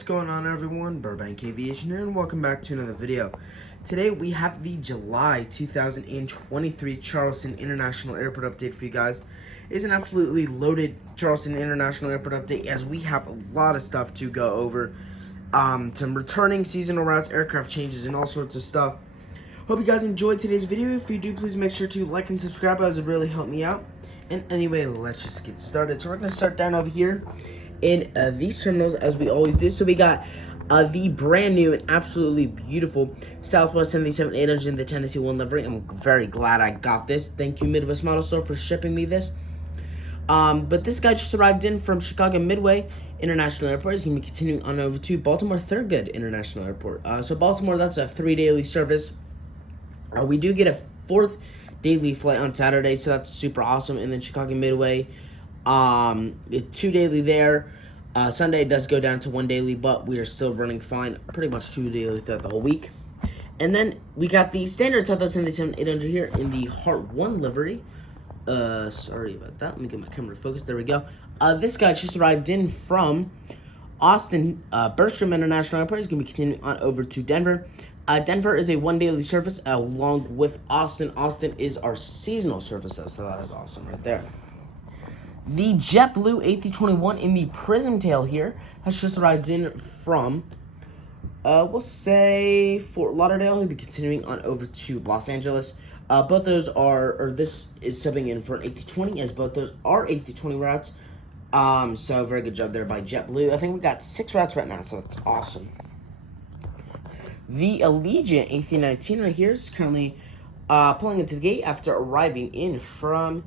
What's going on, everyone? Burbank Aviation here, and welcome back to another video. Today we have the July 2023 Charleston International Airport update for you guys. It's an absolutely loaded Charleston International Airport update as we have a lot of stuff to go over. Some returning seasonal routes, aircraft changes, and all sorts of stuff. Hope you guys enjoyed today's video. If you do, please make sure to like and subscribe, as it really helped me out. And anyway, let's just get started. So we're going to start down over here in these terminals, as we always do. So we got the brand new and absolutely beautiful Southwest 77-800 in the Tennessee 1 livery. I'm very glad I got this. Thank you, Midwest Model Store, for shipping me this. But this guy just arrived in from Chicago Midway International Airport. He's going to be continuing on over to Baltimore Thurgood International Airport. So Baltimore, that's a 3 daily service. We do get a 4th daily flight on Saturday, so that's super awesome. And then Chicago Midway, 2 daily there. Sunday does go down to 1 daily, but we are still running fine, pretty much 2 daily throughout the whole week. And then we got the standard Southwest 77-800 here in the Heart 1 livery. Sorry about that. Let me get my camera focused. There we go. This guy just arrived in from Austin Bergstrom International Airport. He's going to be continuing on over to Denver. Denver is a 1 daily service along with Austin. Austin is our seasonal service, so that is awesome right there. The JetBlue A321 in the Prism Tail here has just arrived in from, we'll say, Fort Lauderdale. He'll be continuing on over to Los Angeles. Both those are, or this is subbing in for an A320, as both those are A320 routes. So very good job there by JetBlue. I think we got 6 routes right now, so that's awesome. The Allegiant A319 right here is currently pulling into the gate after arriving in from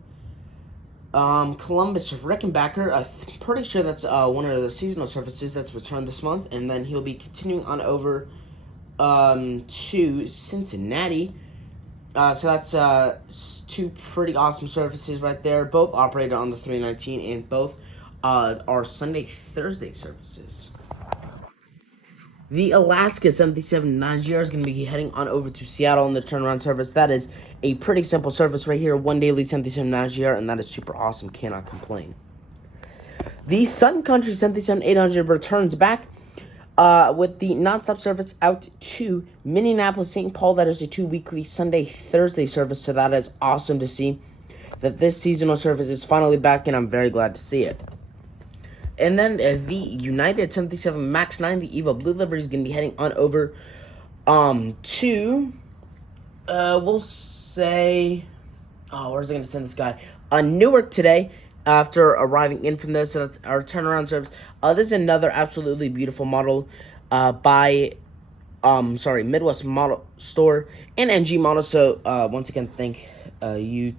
Columbus Rickenbacker. I'm pretty sure that's one of the seasonal services that's returned this month, and then he'll be continuing on over to Cincinnati. So that's 2 pretty awesome services right there, both operated on the 319, and both are Sunday-Thursday services. The Alaska 77-9GR is going to be heading on over to Seattle in the turnaround service. That is a pretty simple service right here, 1 daily 77-9GR, and that is super awesome. Cannot complain. The Sun Country 77-800 returns back with the nonstop service out to Minneapolis, St. Paul. That is a 2 weekly Sunday-Thursday service, so that is awesome to see that this seasonal service is finally back, and I'm very glad to see it. And then the United 77 MAX 9, the Evo Blue livery, is going to be heading on over to, we'll say, where's it going to send this guy? Newark today after arriving in from this. So that's our turnaround service. This is another absolutely beautiful model by, Midwest Model Store and NG Model. So once again, thank you.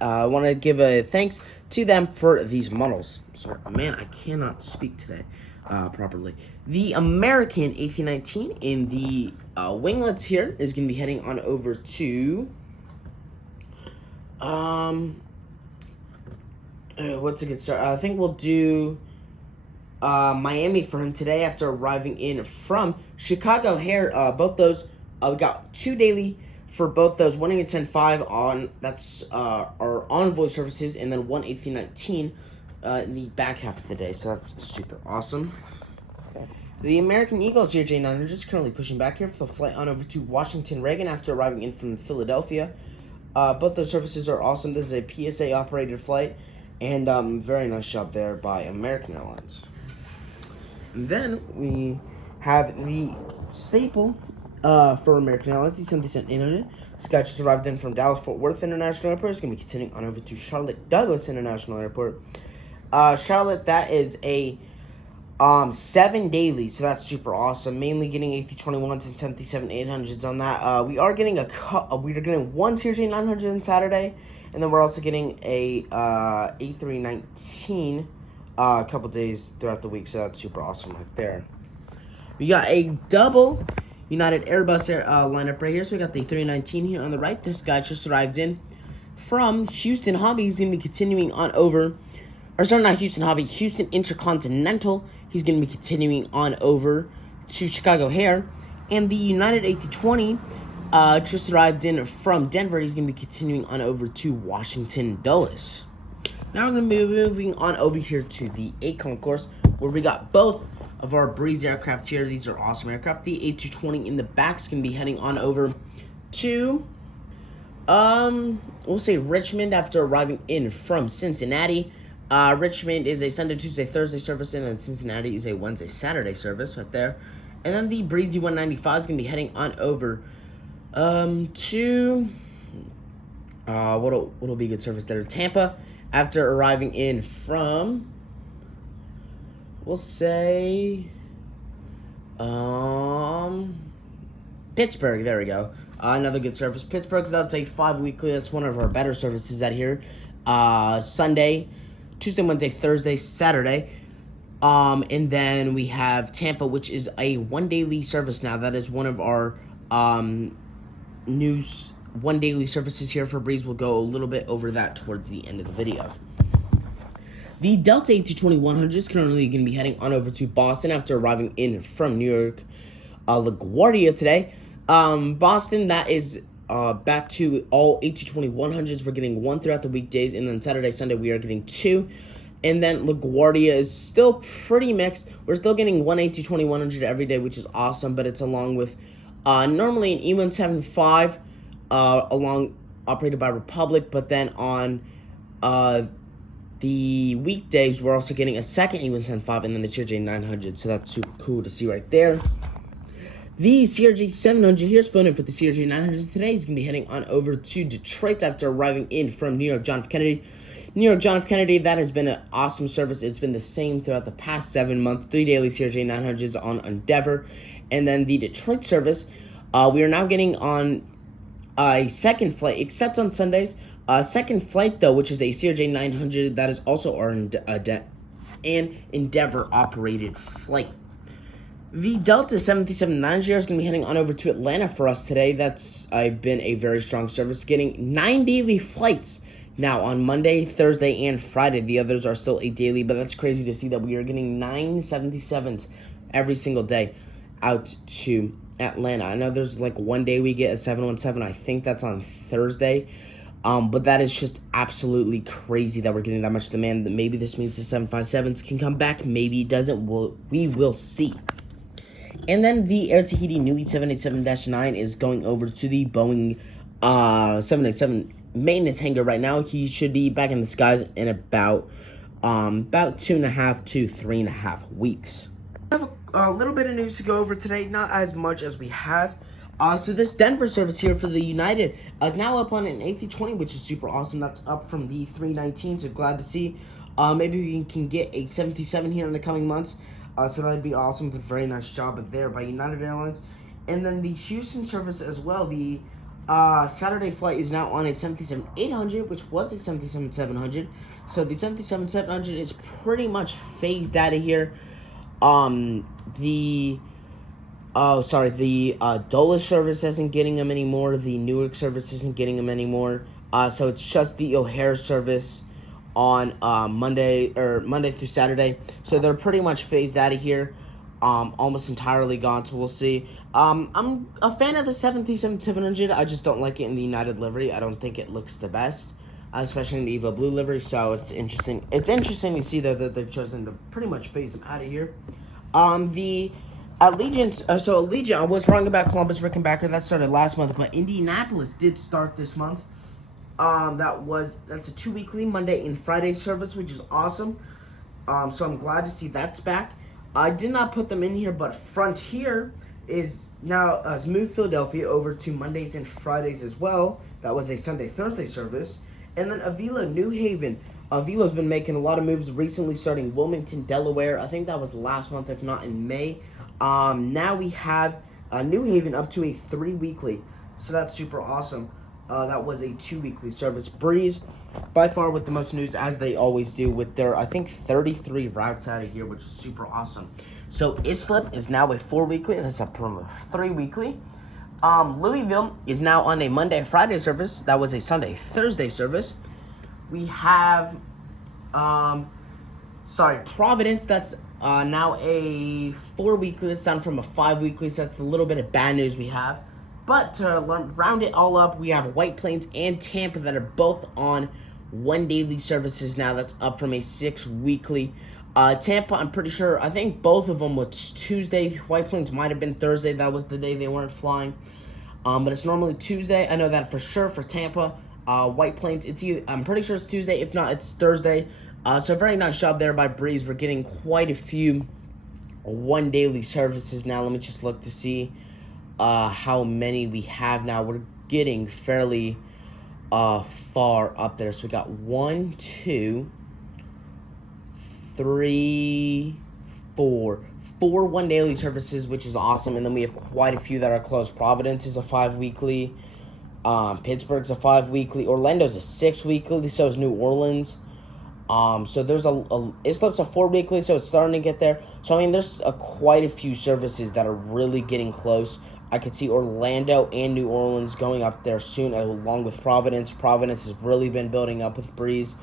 I want to give a thanks to them for these models. Sorry, man, I cannot speak today properly. The American A319 in the winglets here is going to be heading on over to what's a good start? I think we'll do Miami for him today after arriving in from Chicago here. Both those, we got 2 daily for both those. 1 810-5 on, that's our envoy services, and then 1 1819 in the back half of the day, so that's super awesome. The American Eagles here, J900, is currently pushing back here for the flight on over to Washington Reagan after arriving in from Philadelphia. Both those services are awesome. This is a PSA operated flight, and very nice job there by American Airlines. And then we have the staple for American Airlines, the 77-800. This guy just arrived in from Dallas-Fort Worth International Airport. It's going to be continuing on over to Charlotte Douglas International Airport. Charlotte, that is a 7 daily, so that's super awesome. Mainly getting A321s and 77-800s on that. We are getting one Series 900 on Saturday, and then we're also getting a A319 a couple days throughout the week, so that's super awesome right there. We got a double United Airbus lineup right here. So we got the 319 here on the right. This guy just arrived in from Houston Hobby. He's going to be continuing on over, or sorry, not Houston Hobby, Houston Intercontinental. He's going to be continuing on over to Chicago Hair. And the United A320 just arrived in from Denver. He's going to be continuing on over to Washington Dulles. Now we're going to be moving on over here to the A concourse, where we got both of our Breeze aircraft here. These are awesome aircraft. The A220 in the back is going to be heading on over to, we'll say Richmond after arriving in from Cincinnati. Richmond is a Sunday, Tuesday, Thursday service, and then Cincinnati is a Wednesday, Saturday service right there. And then the Breezy 195 is going to be heading on over to, what'll be a good service there? Tampa after arriving in from, we'll say, Pittsburgh. There we go. Another good service. Pittsburgh's, that'll take 5 weekly. That's one of our better services out here. Sunday, Tuesday, Wednesday, Thursday, Saturday. And then we have Tampa, which is a 1 daily service now. That is one of our news 1 daily services here for Breeze. We'll go a little bit over that towards the end of the video. The Delta A220-100 is currently going to be heading on over to Boston after arriving in from New York LaGuardia today. Boston, that is back to all A220-100s. We're getting 1 throughout the weekdays, and then Saturday, Sunday, we are getting 2. And then LaGuardia is still pretty mixed. We're still getting 1 A220-100 every day, which is awesome, but it's along with normally an E175 operated by Republic, but then on the weekdays, we're also getting a second E175 and then the CRJ-900, so that's super cool to see right there. The CRJ-700, here's filling in for the CRJ-900 today. He's going to be heading on over to Detroit after arriving in from New York John F. Kennedy. New York John F. Kennedy, that has been an awesome service. It's been the same throughout the past 7 months. 3 daily CRJ-900s on Endeavor. And then the Detroit service, we are now getting on a second flight, except on Sundays. Second flight, though, which is a CRJ-900, that is also our Endeavor-operated flight. The Delta 737-900 is going to be heading on over to Atlanta for us today. That's been a very strong service, getting 9 daily flights now on Monday, Thursday, and Friday. The others are still a daily, but that's crazy to see that we are getting 9 77s every single day out to Atlanta. I know there's like 1 day we get a 717. I think that's on Thursday. But that is just absolutely crazy that we're getting that much demand. Maybe this means the 757s can come back. Maybe it doesn't. We will see. And then the Air Tahiti Nui 787-9 is going over to the Boeing 787 maintenance hangar right now. He should be back in the skies in about 2.5 to 3.5 weeks. I have a little bit of news to go over today, not as much as we have. So this Denver service here for the United is now up on an A320, which is super awesome. That's up from the 319, so glad to see. Maybe we can get a 737 here in the coming months. So that'd be awesome. But very nice job there by United Airlines. And then the Houston service as well. The Saturday flight is now on a 737-800, which was a 737-700. So the 737-700 is pretty much phased out of here. The Dulles service isn't getting them anymore. The Newark service isn't getting them anymore. So it's just the O'Hare service on Monday through Saturday. So they're pretty much phased out of here. Almost entirely gone, so we'll see. I'm a fan of the 737-700. I just don't like it in the United livery. I don't think it looks the best, especially in the Eva Blue livery, so it's interesting. It's interesting to see that they've chosen to pretty much phase them out of here. The Allegiant, Allegiant, I was wrong about Columbus, Rickenbacker. That started last month, but Indianapolis did start this month. That's a 2 weekly Monday and Friday service, which is awesome. So I'm glad to see that's back. I did not put them in here, but Frontier is now has moved Philadelphia over to Mondays and Fridays as well. That was a Sunday-Thursday service. And then Avila, New Haven. Avila's been making a lot of moves recently, starting Wilmington, Delaware. I think that was last month, if not in May. Now we have New Haven up to a 3 weekly. So that's super awesome. That was a 2 weekly service. Breeze, by far with the most news, as they always do, with their, I think, 33 routes out of here, which is super awesome. So Islip is now a 4 weekly. That's up from a 3 weekly. Louisville is now on a Monday and Friday service. That was a Sunday-Thursday service. We have, Providence. That's now a 4 weekly. It's down from a 5 weekly, so that's a little bit of bad news we have. But to round it all up, we have White Plains and Tampa that are both on 1 daily services now. That's up from a 6 weekly. Tampa, I'm pretty sure, I think both of them was Tuesday. White Plains might have been Thursday. That was the day they weren't flying. But it's normally Tuesday. I know that for sure for Tampa. White Plains, I'm pretty sure it's Tuesday. If not, it's Thursday. So a very nice job there by Breeze. We're getting quite a few one daily services now. Let me just look to see how many we have now. We're getting fairly far up there. So we got 1, 2, 3, 4 one daily services, which is awesome. And then we have quite a few that are close. Providence is a 5 weekly. Pittsburgh's a 5 weekly. Orlando's a 6 weekly. So is New Orleans. So there's Islip's a 4 weekly. So it's starting to get there. So I mean, there's quite a few services that are really getting close. I could see Orlando and New Orleans going up there soon, along with Providence. Providence has really been building up with Breeze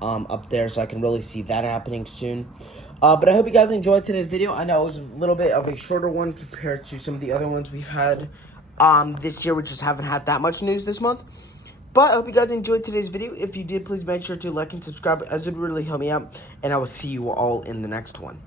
up there, so I can really see that happening soon. But I hope you guys enjoyed today's video. I know it was a little bit of a shorter one compared to some of the other ones we've had this year. We just haven't had that much news this month. But I hope you guys enjoyed today's video. If you did, please make sure to like and subscribe, as it would really help me out. And I will see you all in the next one.